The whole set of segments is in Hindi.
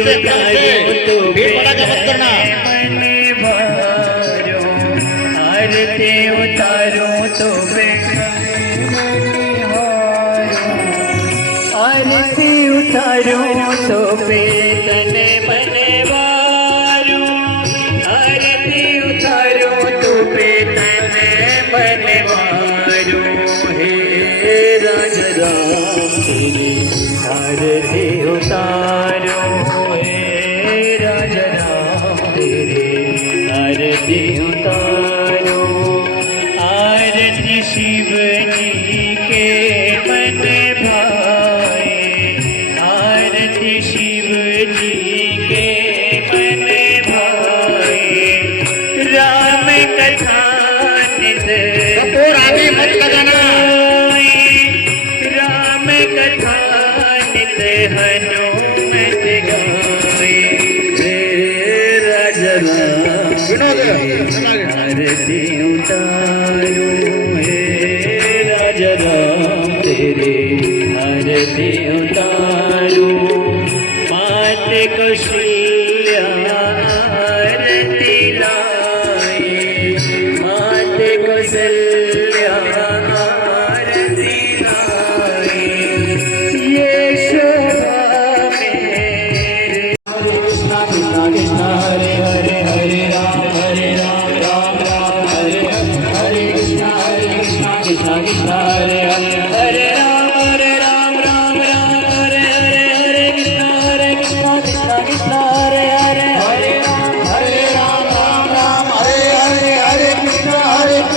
उतारूं तो भीड़ भड़ाका मत करना। आरती उतारूं तो आरती उतारूं तो तन मन वारूं आरती उतारूं तो तन मन वारूं हे राजा राम तेरी आरती उतारूं हे राजा राम तेरी आरती उतारूं आरती शिव जी के मन भाए आरती शिव जी के मन भाए राम कथा नित कपूर आदि मत लगाना। राम कथा नित हनुमत गाए हे राजा राम आरती उतारूं हे राजा राम तेरे आरती उतारूं मात कौशल्या आरती लाए मात कौशल्या आरती लाए ये शोभा मेरे कृष्णा कृष्णा कृष्णा हरे हरे हरे राम राम राम हरे हरे कृष्णा कृष्णा कृष्णा हरे हरे राम राम हरे हरे कृष्णा कृष्णा हरे हरे राम राम हरे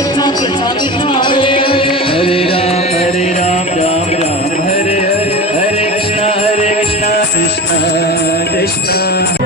कृष्णा कृष्णा हरे राम राम हरे हरे कृष्णा कृष्णा कृष्णा